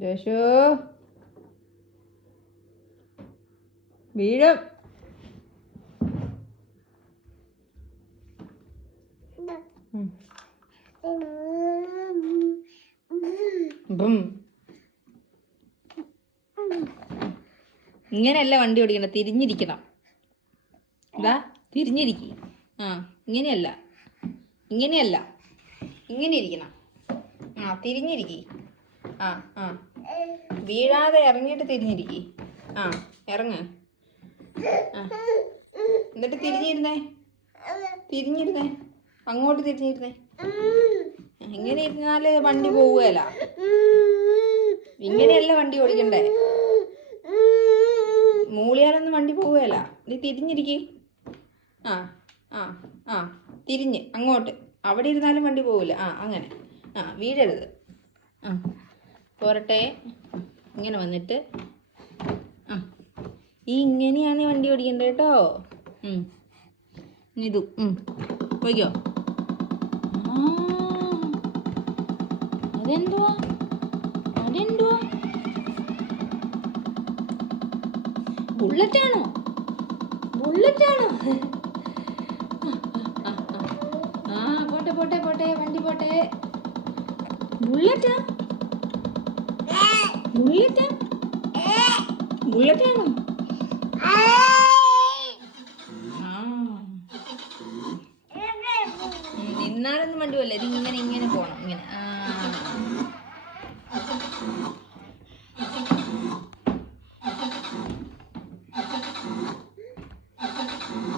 ജോഷു വീഴും. ഇങ്ങനെയല്ല വണ്ടി ഓടിക്കണം, തിരിഞ്ഞിരിക്കണം. ഇതാ തിരിഞ്ഞിരിക്കും. ആ ഇങ്ങനെയല്ല, ഇങ്ങനെയല്ല, ഇങ്ങനെ ഇരിക്കണം. ആ തിരിഞ്ഞിരിക്കി. ആ ആ വീഴാതെ ഇറങ്ങിയിട്ട് തിരിഞ്ഞിരിക്കി. ആ ഇറങ്ങ്. ആ എന്നിട്ട് തിരിഞ്ഞിരുന്നേ, തിരിഞ്ഞിരുന്നേ, അങ്ങോട്ട് തിരിഞ്ഞിരുന്നേ. ഇങ്ങനെ ഇരുന്നാല് വണ്ടി പോവുകയല്ല. ഇങ്ങനെയല്ല വണ്ടി ഓടിക്കണ്ടേ, മൂളിയാലൊന്നും വണ്ടി പോവുകയല്ല. നീ തിരിഞ്ഞിരിക്കി. ആ ആ ആ തിരിഞ്ഞ് അങ്ങോട്ട്. അവിടെ ഇരുന്നാലും വണ്ടി പോവില്ല. ആ അങ്ങനെ. ആ വീഴരുത്. ആ പോരട്ടെ. ഇങ്ങനെ വന്നിട്ട് ആ ഇങ്ങനെയാണ് വണ്ടി ഓടിക്കേണ്ടത് കേട്ടോ. ഇതു പോയിക്കോ. അതെന്തുവാ, അതെന്തുവാ, ബുള്ളറ്റാണോ, ബുള്ളറ്റാണോ? ആ പോട്ടെ പോട്ടെ പോട്ടെ, വണ്ടി പോട്ടെ. ബുള്ളറ്റാ, ബുള്ളറ്റാ, ബുള്ളറ്റാണോ? നിന്നാലൊന്നും വണ്ടി പോലെ. ഇത് ഇങ്ങനെ ഇങ്ങനെ പോകണം, ഇങ്ങനെ.